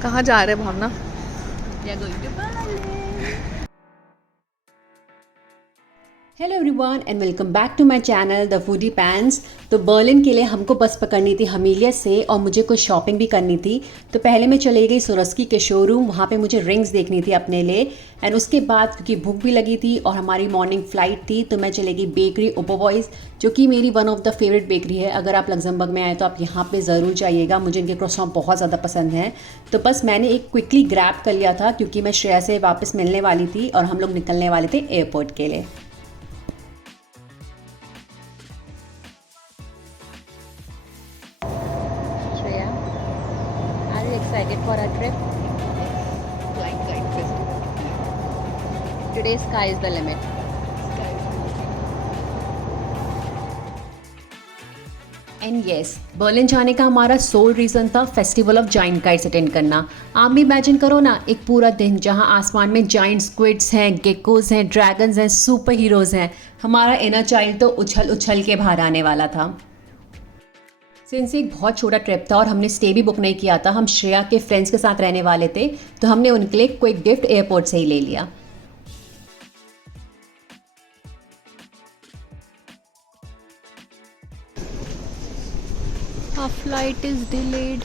कहाँ जा रहे हैं Bhavna? We are going to Bali. Hello everyone and welcome back to my channel the foodie pans. तो Berlin के लिए हमको बस पकड़नी थी हमीलिया से और मुझे कुछ शॉपिंग भी करनी थी। तो पहले मैं चली गई सोरस्की के शोरूम, वहाँ पे मुझे रिंग्स देखनी थी अपने लिए। एंड उसके बाद क्योंकि भूख भी लगी थी और हमारी मॉर्निंग फ्लाइट थी तो मैं चली गई बेकरी ओबोबॉयज़, जो कि मेरी one of the favourite bakery है। अगर आप लग्जमबर्ग में आए तो आप यहाँ पे ज़रूर जाइएगा, मुझे इनके क्रोसॉन बहुत ज़्यादा पसंद हैं। तो बस मैंने एक क्विकली ग्रैब कर लिया था क्योंकि मैं श्रेया से वापस मिलने वाली थी और हम लोग निकलने वाले थे एयरपोर्ट के लिए। Shreya, are you excited for our trip? Flying kite festival. Today sky is the limit. And yes, Berlin जाने का हमारा सोल रीज़न था festival of giant kites attend करना। आप भी इमेजिन करो ना, एक पूरा दिन जहां आसमान में जाइंट स्क्विड्स हैं, गेकोज हैं, ड्रैगन्स हैं, सुपर हीरोज़ हैं। हमारा इनर चाइल्ड तो उछल उछल के बाहर आने वाला था। सिंस एक बहुत छोटा ट्रिप था और हमने स्टे भी बुक नहीं किया था, हम श्रेया के फ्रेंड्स के साथ रहने वाले थे, तो हमने उनके लिए कोई गिफ्ट एयरपोर्ट से ही ले लिया। Our flight is delayed.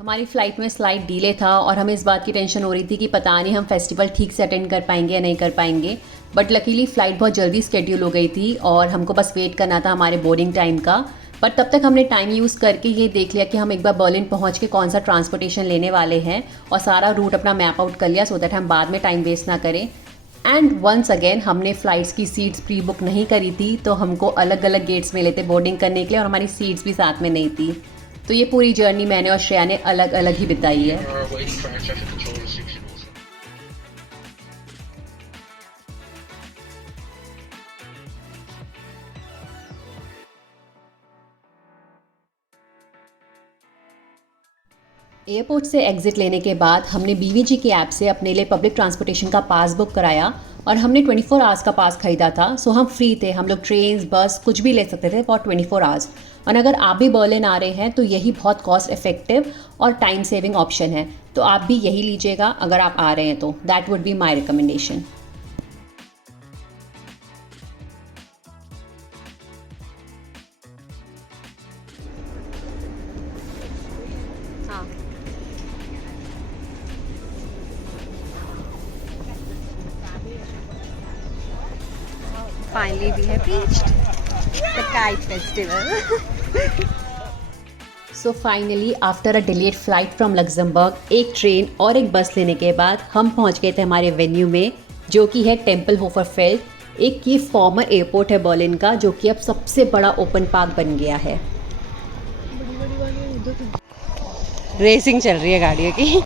हमारी फ़्लाइट में स्लाइट डिले था और हमें इस बात की टेंशन हो रही थी कि पता नहीं हम फेस्टिवल ठीक से अटेंड कर पाएंगे या नहीं कर पाएंगे। बट लकीली फ़्लाइट बहुत जल्दी स्केड्यूल हो गई थी और हमको बस वेट करना था हमारे बोर्डिंग टाइम का। पर तब तक हमने टाइम यूज़ करके ये देख लिया कि हम एक बार बर्लिन पहुंच के कौन सा ट्रांसपोर्टेशन लेने वाले हैं और सारा रूट अपना मैप आउट कर लिया सो दैट हम बाद में टाइम वेस्ट ना करें। एंड वंस अगेन हमने फ़्लाइट्स की सीट्स प्री बुक नहीं करी थी, तो हमको अलग अलग गेट्स मिले थे बोर्डिंग करने के लिए और हमारी सीट्स भी साथ में नहीं थी। तो ये पूरी जर्नी मैंने और श्रेया ने अलग अलग ही बिताई है। एयरपोर्ट से एग्जिट लेने के बाद हमने बीवीजी की ऐप से अपने लिए पब्लिक ट्रांसपोर्टेशन का पास बुक कराया और हमने 24 आवर्स का पास खरीदा था। सो हम फ्री थे, हम लोग ट्रेन बस कुछ भी ले सकते थे फॉर 24 आवर्स। और अगर आप भी बर्लिन आ रहे हैं तो यही बहुत कॉस्ट इफेक्टिव और टाइम सेविंग ऑप्शन है, तो आप भी यही लीजिएगा अगर आप आ रहे हैं तो that would be my recommendation. हाँ, Finally, we have reached the kite festival. So finally after a delayed flight from Luxembourg, एक ट्रेन और एक बस लेने के बाद हम पहुंच गए थे हमारे वेन्यू में, जो कि है टेम्पलहोफरफेल्ड। एक ये फॉर्मर एयरपोर्ट है बर्लिन का, जो कि अब सबसे बड़ा ओपन पार्क बन गया है। रेसिंग चल रही है गाड़ियों की।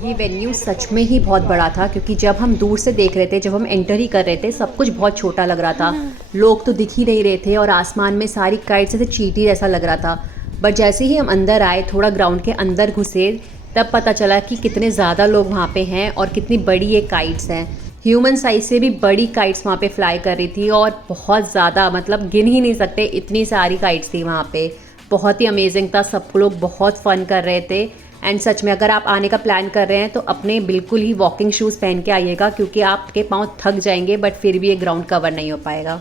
ये वेन्यू सच में ही बहुत बड़ा था क्योंकि जब हम दूर से देख रहे थे, जब हम एंटर ही कर रहे थे, सब कुछ बहुत छोटा लग रहा था। लोग तो दिख ही नहीं रहे थे और आसमान में सारी काइट्स ऐसे चींटी जैसा लग रहा था। बट जैसे ही हम अंदर आए, थोड़ा ग्राउंड के अंदर घुसे, तब पता चला कि कितने ज़्यादा लोग वहाँ पे हैं और कितनी बड़ी ये काइट्स हैं। ह्यूमन साइज से भी बड़ी काइट्स वहाँ पे फ्लाई कर रही थी और बहुत ज़्यादा, मतलब गिन ही नहीं सकते इतनी सारी काइट्स थी वहाँ पे। बहुत ही अमेजिंग था, सब लोग बहुत फ़न कर रहे थे। एंड सच में अगर आप आने का प्लान कर रहे हैं तो अपने बिल्कुल ही वॉकिंग शूज़ पहन के आइएगा क्योंकि आपके पाँव थक जाएंगे बट फिर भी ये ग्राउंड कवर नहीं हो पाएगा।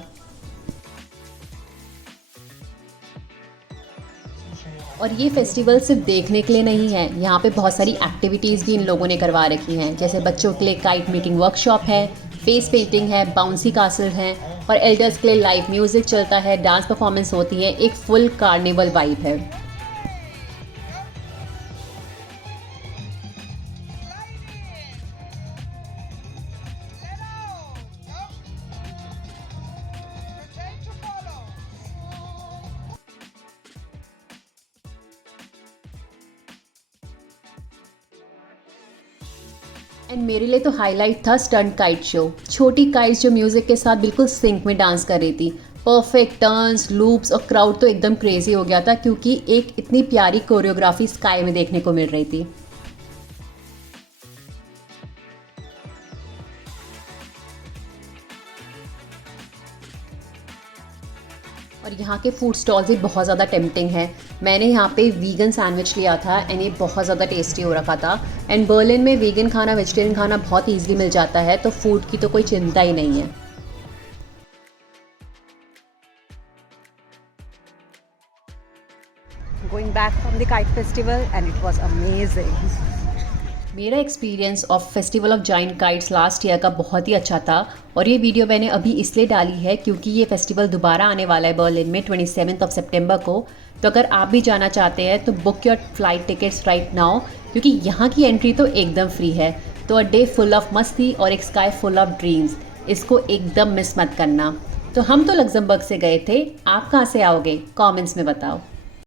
और ये फेस्टिवल सिर्फ देखने के लिए नहीं है, यहाँ पे बहुत सारी एक्टिविटीज़ भी इन लोगों ने करवा रखी हैं। जैसे बच्चों के लिए काइट मेकिंग वर्कशॉप है, फेस पेंटिंग है, बाउंसी कासल है और एल्डर्स के लिए लाइव म्यूज़िक चलता है, डांस परफॉर्मेंस होती है, एक फुल कार्निवल वाइब है। एंड मेरे लिए तो हाईलाइट था स्टंट काइट शो। छोटी काइट्स जो म्यूजिक के साथ बिल्कुल सिंक में डांस कर रही थी। परफेक्ट टर्न्स, लूप्स और क्राउड तो एकदम क्रेजी हो गया था क्योंकि एक इतनी प्यारी कोरियोग्राफी स्काई में देखने को मिल रही थी। और यहाँ के फूड स्टॉल्स भी बहुत ज़्यादा टेम्पटिंग है। मैंने यहाँ पे वीगन सैंडविच लिया था एंड ये बहुत ज़्यादा टेस्टी हो रखा था। एंड बर्लिन में वीगन खाना, वेजिटेरियन खाना बहुत ईजिली मिल जाता है, तो फूड की तो कोई चिंता ही नहीं है। Going back from the kite festival and it was amazing. मेरा experience of festival of giant kites last year का बहुत ही अच्छा था और ये वीडियो मैंने अभी इसलिए डाली है क्योंकि ये फेस्टिवल दोबारा आने वाला है बर्लिन में 27 सितंबर को। तो अगर आप भी जाना चाहते हैं तो book your flight tickets right now, क्योंकि यहाँ की एंट्री तो एकदम फ्री है। तो अ डे फुल ऑफ मस्ती और एक स्काई फुल ऑफ ड्रीम्स, इसको एकदम मिस मत करना। तो हम तो लग्जमबर्ग से गए थे, आप कहाँ से आओगे कमेंट्स में बताओ।